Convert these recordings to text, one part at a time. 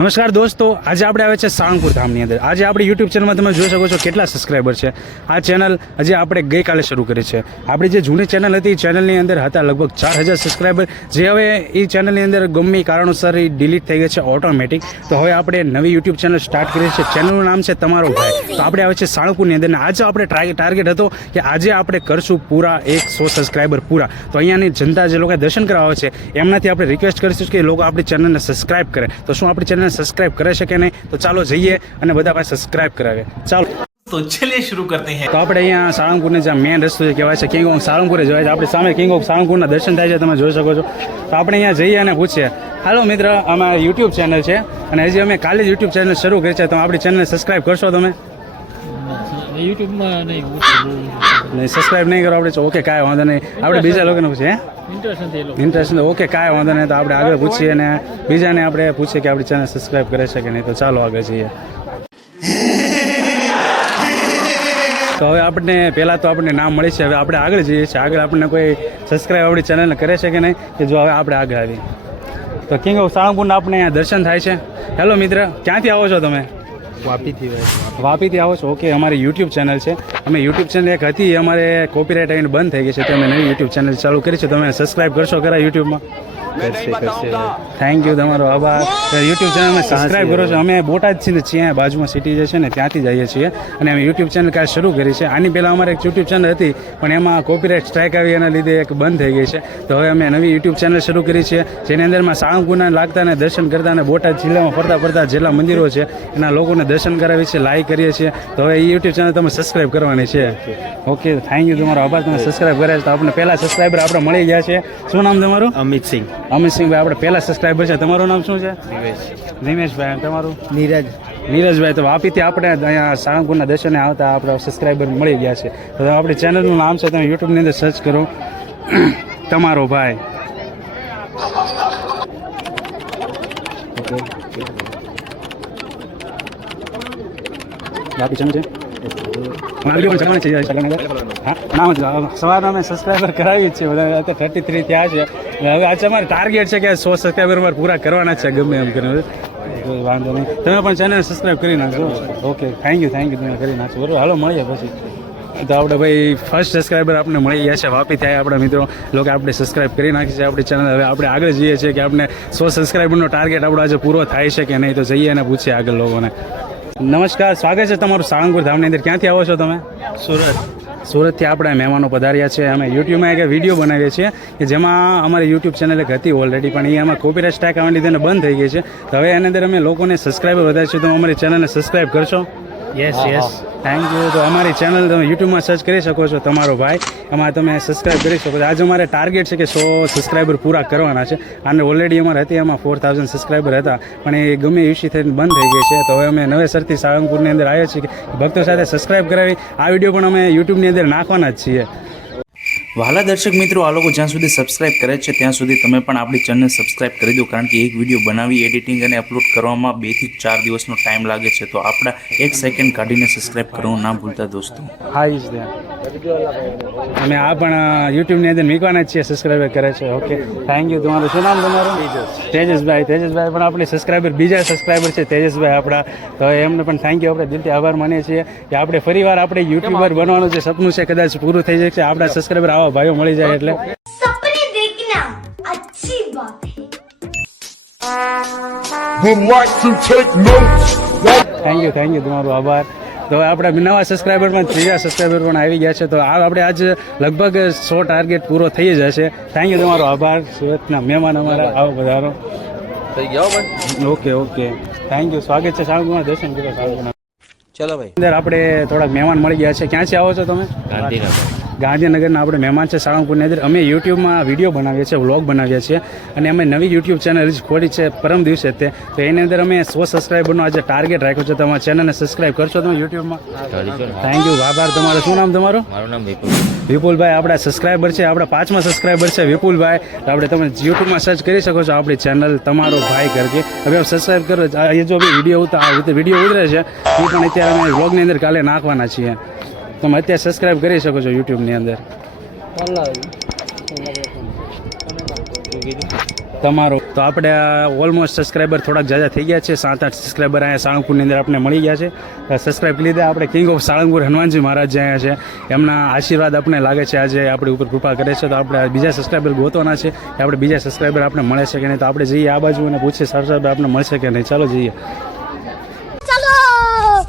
નમસ્કાર દોસ્તો, આજે આપણે આવે છે સાળંગપુર ધામની અંદર. આજે આપણી યુટ્યુબ ચેનલમાં તમે જોઈ શકો છો કેટલા સબસ્ક્રાઈબર છે. આ ચેનલ હજી આપણે ગઈકાલે શરૂ કરી છે. આપણી જે જૂની ચેનલ હતી એ ચેનલની અંદર હતા લગભગ 4000 સબસ્ક્રાઈબર, જે હવે એ ચેનલની અંદર ગમે કારણોસર એ ડિલીટ થઈ ગઈ છે ઓટોમેટિક. તો હવે આપણે નવી યુટ્યુબ ચેનલ સ્ટાર્ટ કરી છે. ચેનલનું નામ છે તમારો ભાઈ. તો આપણે આવે છે સાળંગપુરની અંદર. આજે આપણે ટાર્ગેટ હતો કે આજે આપણે કરશું પૂરા 100 સબસ્ક્રાઈબર પૂરા. તો અહીંયાની જનતા જે લોકો દર્શન કરવા આવે છે એમનાથી આપણે રિક્વેસ્ટ કરીશું કે લોકો આપણી ચેનલને સબસ્ક્રાઈબ કરે. તો શું આપણી ચેનલ સબસ્ક્રાઇબ કરે છે કે નહીં? તો ચાલો જઈએ અને બધા પાસે સબસ્ક્રાઇબ કરાવે. ચાલો તો ચલિए शुरू करते हैं. તો આપણે અહીંયા સાળંગપુરની જે મેન રસ્તો જે કહેવાય છે કિંગ ઓફ સાળંગપુરે જવાય છે. આપણી સામે કિંગ ઓફ સાળંગપુરના દર્શન થાય છે, તમે જોઈ શકો છો. તો આપણે અહીંયા જઈએ અને પૂછીએ, હાલો મિત્ર, અમારી યુટ્યુબ ચેનલ છે અને હજી અમે કાલે જ યુટ્યુબ ચેનલ શરૂ કરી છે, તો આપણી ચેનલને સબસ્ક્રાઇબ કરશો તમે? યુટ્યુબમાં નહીં સબસ્ક્રાઇબ નહીં કરો આપણે? ઓકે, કાંઈ વાંધો નહીં. આપણે બીજા લોકોને પૂછીએ. ઇન્ટરેસ્ટ નથી? ઓકે, કાંઈ વાંધો નહીં. તો આપણે આગળ પૂછીએ અને બીજાને આપણે પૂછીએ કે આપણી ચેનલ સબસ્ક્રાઇબ કરે છે કે નહીં. તો ચાલો આગળ જઈએ. તો હવે આપણને પહેલાં તો આપણને નામ મળી છે. હવે આપણે આગળ જઈએ છીએ. આગળ આપણને કોઈ સબસ્ક્રાઇબ આપણી ચેનલને કરે છે કે નહીં કે જો હવે આપણે આગળ આવીએ. તો કિંગ ઓફ સાળંગપુરના આપણે અહીંયા દર્શન થાય છે. હેલો મિત્ર, ક્યાંથી આવો છો તમે? વાપીથી આવો છો? ઓકે, અમારી યુટ્યુબ ચેનલ છે. અમે યુટ્યુબ ચેનલ એક હતી, અમારે કોપીરાઇટ આવીને બંધ થઈ ગઈ છે, તો અમે નવી યુટ્યુબ ચેનલ ચાલુ કરી છે. તમે સબસ્ક્રાઇબ કરશો ખરા યુટ્યુબમાં? થેન્ક યુ, તમારો આભાર. યુટ્યુબ ચેનલ અમે સબસ્ક્રાઇબ કરો છો. અમે બોટાદ છીએ, બાજુમાં સિટી જે છે ને ત્યાંથી જઈએ છીએ અને અમે યુટ્યુબ ચેનલ કાલે શરૂ કરી છે. આની પહેલાં અમારે એક યુટ્યુબ ચેનલ હતી પણ એમાં કોપીરાઇટ સ્ટ્રાઇક આવી એના લીધે એક બંધ થઈ ગઈ છે. તો હવે અમે નવી યુટ્યુબ ચેનલ શરૂ કરી છે, જેની અંદરમાં સાળંગપુરના લાગતા અને દર્શન કરતા અને બોટાદ જિલ્લામાં ફરતા જેટલા મંદિરો છે એના લોકોને દર્શન કરાવીએ છીએ, લાઈક કરીએ છીએ. તો હવે એ યુટ્યુબ ચેનલ તમે સબસ્ક્રાઇબ કરવાની છે. ઓકે, થેન્ક યુ, તમારો આભાર. તમે સબસ્ક્રાઇબ કર્યા છે. તો આપણે પહેલા સબસ્ક્રાઇબર આપણે મળી ગયા છે. શું નામ તમારું? અમિતસિંહ. અમિતસિંહભાઈ આપણે પહેલા સબસ્ક્રાઈબર છે. તમારું નામ શું છે? નિમેશભાઈ. તમારું? નીરજભાઈ. તો વાપીથી આપણે અહીંયા સાળંગપુરના દર્શને આવતા આપણા સબસ્ક્રાઈબર મળી ગયા છે. તો આપણી ચેનલનું નામ છે, તમે યુટ્યુબની અંદર સર્ચ કરો તમારો ભાઈ. વાપી ચેનલ છે. સવારના અમે સબસ્ક્રાઈબર કરાવી છે બધા. 33 થયા છે. હવે આજે અમારે ટાર્ગેટ છે કે 100 સબસ્ક્રાઈબર અમારે પૂરા કરવાના છે ગમે એમ કરીને. વાંધો નહીં, તમે પણ ચેનલ સબસ્ક્રાઈબ કરી નાખજો. ઓકે, થેન્ક યુ, તમે કરી નાખજો. બરાબર, હાલો મળીએ પછી. તો આપણે ભાઈ ફર્સ્ટ સબસ્ક્રાઈબર આપણે મળી ગયા છે. વાપી થાય આપણા મિત્રો લોકો આપણે સબસ્ક્રાઈબ કરી નાખી છે આપણી ચેનલ. હવે આપણે આગળ જઈએ છીએ કે આપણે 100 સબસ્ક્રાઈબરનો ટાર્ગેટ આપણો આજે પૂરો થાય છે કે નહીં. તો જઈએ અને પૂછીએ આગળ લોકોને. નમસ્કાર, સ્વાગત છે તમારું સાળંગપુર ધામની અંદર. ક્યાંથી આવો છો તમે? સુરતથી આપણે મહેમાનો પધાર્યા છે. અમે યુટ્યુબમાં એક વિડીયો બનાવીએ છીએ કે જેમાં અમારી યુટ્યુબ ચેનલ એક હતી ઓલરેડી, પણ એ આમાં કોપીરાઇટ સ્ટ્રાઇક આવવાને લીધે બંધ થઈ ગઈ છે. તો હવે એની અંદર અમે લોકોને સબસ્ક્રાઈબર વધારીશું. તો અમારી ચેનલને સબસ્ક્રાઈબ કરશો? યસ. Thank you. તો અમારી ચેનલ તમે યુટ્યુબમાં સર્ચ કરી શકો છો તમારો ભાઈ. એમાં તમે સબસ્ક્રાઈબ કરી શકો છો. આજે અમારે ટાર્ગેટ છે કે 100 સબસ્ક્રાઈબર પૂરા કરવાના છે. અને ઓલરેડી અમારે હતી એમાં 4000 સબસ્ક્રાઈબર હતા, પણ એ ગમે ઇશ્યુ થઈને બંધ થઈ ગઈ છે. તો હવે અમે નવેસરથી સાળંગપુરની અંદર આવ્યા છીએ કે ભક્તો સાથે સબસ્ક્રાઈબ કરાવી. આ વિડીયો પણ અમે યુટ્યુબની અંદર નાખવાના જ છીએ. વહાલા દર્શક મિત્રો, આ લોકો જ્યાં સુધી સબસ્ક્રાઇબ કરે છે ત્યાં સુધી તમે પણ આપણી ચેનલ સબસ્ક્રાઇબ કરી દો, કારણ કે એક વિડીયો બનાવી એડિટિંગ અને અપલોડ કરવામાં 2 થી 4 દિવસનો ટાઈમ લાગે છે. તો આપણા 1 સેકન્ડ કાઢીને સબસ્ક્રાઇબ કરવાનું ના ભૂલતા દોસ્તો. હા, ઈ જ અમે આ પણ યુટ્યુબની અંદર મૂકવાના જ છીએ, સબસ્ક્રાઈબર કરે છે. Okay, thank you. તમારું શું નામ? તમારું? તેજસભાઈ. તેજસભાઈ પણ આપણે સબસ્ક્રાઈબર, બીજા સબસ્ક્રાઈબર છે તેજસભાઈ આપણા. તો એમને પણ થેન્ક યુ. આપણે દિલથી આભાર માનીએ છીએ કે આપણે ફરીવાર આપણે યુટ્યુબર બનવાનું જે સપનું છે કદાચ પૂરું થઈ જશે. આપણા સબસ્ક્રાઈબર આવા ભાઈઓ મળી જાય એટલે सपने देखना अच्छी बात है. થેન્ક યુ, તમારો આભાર. તો આપણા નવા સબસ્ક્રાઈબરમાં ત્રીજા સબસ્ક્રાઈબર પણ આવી ગયા છે. તો આ આપણે આજ લગભગ 100 ટાર્ગેટ પૂરો થઈ જશે. થેન્ક યુ, તમારો આભાર. સુરતના મહેમાન અમારા, આવો પધારો. Okay, thank you. સ્વાગત છે સાળંગપુરમાં. દર્શન કરો સાળંગપુરના. ચલો ભાઈ. અંદર આપણે થોડાક મહેમાન મળી ગયા છે. ક્યાંથી આવો છો તમે? ગાંધીનગરના આપણે મહેમાન છે સાળંગપુરની અંદર. અમે યુટ્યુબમાં વિડીયો બનાવીએ છીએ, વ્લોગ બનાવીએ છીએ અને અમે નવી યુટ્યુબ ચેનલ ખોલી છે પરમ દિવસે તે. તો એની અંદર અમે 100 સબસ્ક્રાઈબરનો આજે ટાર્ગેટ રાખ્યો છે. તમારા ચેનલને સબસ્ક્રાઈબ કરશો તમે યુટ્યુબમાં? થેન્ક યુ, આભાર તમારો. શું નામ તમારું? મારું નામ વિપુલભાઈ. આપણા સબસ્ક્રાઈબર છે, આપણા 5મા સબસ્ક્રાઈબર છે વિપુલભાઈ. તો આપણે તમે યુટ્યુબમાં સર્ચ કરી શકો છો આપણી ચેનલ તમારો ભાઈ કરકે. હવે સબસ્ક્રાઈબ કરો. એ જો વિડીયો ઉતરે છે એ પણ અત્યારે અમે વ્લોગની અંદર કાલે નાખવાના છીએ. તમે અત્યારે સબસ્ક્રાઈબ કરી શકો છો યુટ્યુબની અંદર. તમારો તો આપણે ઓલમોસ્ટ સબસ્ક્રાઈબર થોડાક જાજા થઈ ગયા છે, 7-8 સબસ્ક્રાઈબર અહીંયા સાળંગપુરની અંદર આપણે મળી ગયા છે. સબસ્ક્રાઈબ કરી લીધા. આપણે કિંગ ઓફ સાળંગપુર હનુમાનજી મહારાજ જે અહીંયા છે એમના આશીર્વાદ આપણે લાગે છે આજે આપણી ઉપર કૃપા કરે છે. તો આપણે બીજા સબસ્ક્રાઈબર ગોતવાના છે કે આપણે બીજા સબસ્ક્રાઈબર આપણે મળે છે કે નહીં. તો આપણે જઈએ આ બાજુ અને પૂછીએ સબસ્ક્રાઈબર આપણે મળશે કે નહીં. ચાલો જઈએ.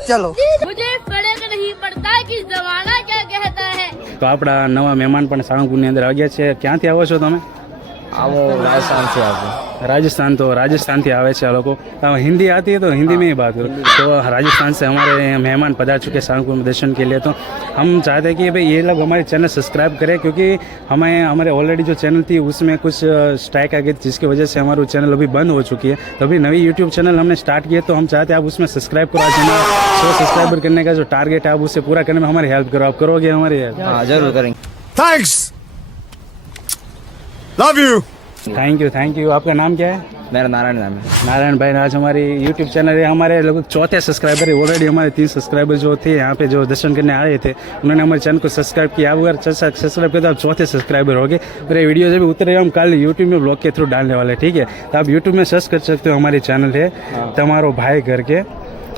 चलो मुझे फर्क नहीं पड़ता कि जमाना क्या कहता है. તો આપણા નવા મહેમાન પણ સાળંગપુરની અંદર આવી ગયા છે. ક્યાંથી આવો છો તમે? राजस्थान तो राजस्थान से आवे आ लोग. हिंदी आती है तो हिंदी में ही बात करो. तो राजस्थान से हमारे मेहमान पधार चुके हैं साळंगपुर में दर्शन के लिए. तो हम चाहते हैं कि भाई ये लोग हमारे चैनल सब्सक्राइब करें, क्योंकि हमें हमारे ऑलरेडी जो चैनल थी उसमें कुछ स्ट्राइक आ गई थी, जिसकी वजह से हमारा चैनल अभी बंद हो चुकी है. तो अभी नई यूट्यूब चैनल हमने स्टार्ट किया, तो हम चाहते हैं आप उसमें सब्सक्राइब करो. आज हमारा 100 सब्सक्राइबर करने का जो टारगेट है आप उससे पूरा करने में हमारी हेल्प करो. आप करोगे हमारी हेल्प? हाँ जरूर करेंगे. Thanks, love you. Thank you. आपका नाम क्या है? मेरा नारायण नाम है. नारायण भाई. आज हमारी यूट्यूब चैनल है, हमारे लगभग 4थे सब्सक्राइबर है. ऑलरेडी हमारे 3 सब्सक्राइबर जो थे यहाँ पे जो दर्शन करने आए थे उन्होंने हमारे चैनल को सब्सक्राइब किया. अगर सब्सक्राइब किया तो आप 4थे सब्सक्राइबर हो गए. और ये वीडियो जब उतरे हम कल यूट्यूब में ब्लॉग के थ्रू डालने वाले. ठीक है, तो आप यूट्यूब में सर्च कर सकते हो. हमारी चैनल है तमारो भाई करके.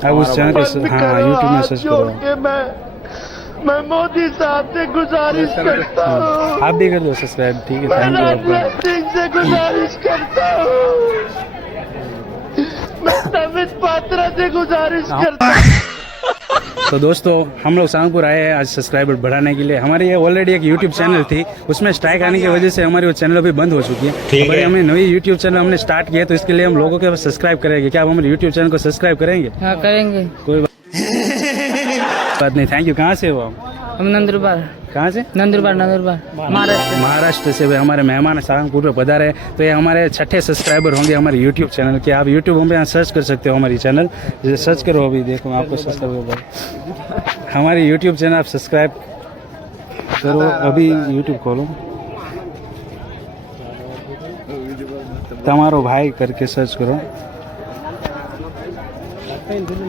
आप उस चैनल को हाँ यूट्यूब में सर्च करो. मैं मोदी साहब से गुजारिश करता हूँ, आप भी कर दो सब्सक्राइब. ठीक है, थैंक यू आपका. सिंह से गुजारिश करता हूँ, मैं तमित पात्रा से गुजारिश करता हूँ. तो दोस्तों हम लोग साळंगपुर आए हैं आज सब्सक्राइबर बढ़ाने के लिए. हमारी ये ऑलरेडी एक यूट्यूब चैनल थी, उसमें स्ट्राइक आने की वजह से हमारी वो चैनल अभी बंद हो चुकी है. भाई हमने नई यूट्यूब चैनल हमने स्टार्ट किया, तो इसके लिए हम लोगों के सब्सक्राइब करेंगे. क्या आप हमारे यूट्यूब चैनल को सब्सक्राइब करेंगे? हाँ करेंगे. कोई बात नहीं. Thank you. कहाँ से हो आप? हम नंदुरबार. कहाँ से? नंदुरबार महाराष्ट्र. महाराष्ट्र से. भाई हमारे मेहमान साळंगपुर में पधारे, तो ये हमारे 6ठे सब्सक्राइबर होंगे हमारे यूट्यूब चैनल के. आप यूट्यूब में यहाँ सर्च कर सकते हो हमारी चैनल. जैसे सर्च करो अभी देखो आपको सब्सक्राइब हमारी यूट्यूब चैनल आप सब्सक्राइब करो. अभी यूट्यूब खोलो, तमारो भाई करके सर्च करो.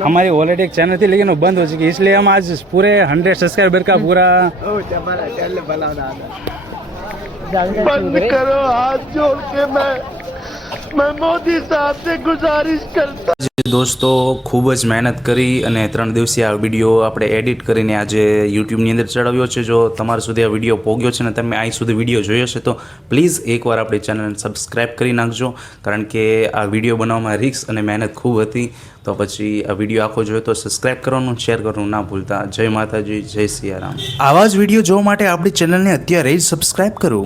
हमारी ऑलरेडी एक चैनल थी लेकिन वो बंद हो चुकी है, इसलिए हम आज पूरे 100 सब्सक्राइबर का पूरा बंद करो हाथ जोड़ के. मैं मोदी साहब से गुजारिश करता. દોસ્તો ખૂબ જ મહેનત કરી અને 3 દિવસીય આ વિડીયો આપણે એડિટ કરીને આજે યુટ્યુબની અંદર ચડાવ્યો છે. જો તમારા સુધી આ વિડીયો પહોંચ્યો છે ને તમે અહીં સુધી વિડીયો જોયો છે તો પ્લીઝ એકવાર આપણી ચેનલને સબસ્ક્રાઈબ કરી નાખજો, કારણ કે આ વિડીયો બનાવવામાં રિસ્ક અને મહેનત ખૂબ હતી. તો પછી આ વિડીયો આખો જોયો તો સબસ્ક્રાઈબ કરવાનું, શેર કરવાનું ના ભૂલતા. જય માતાજી, જય સિયારામ. આવા જ વિડીયો જોવા માટે આપણી ચેનલને અત્યારે જ સબસ્ક્રાઈબ કરો.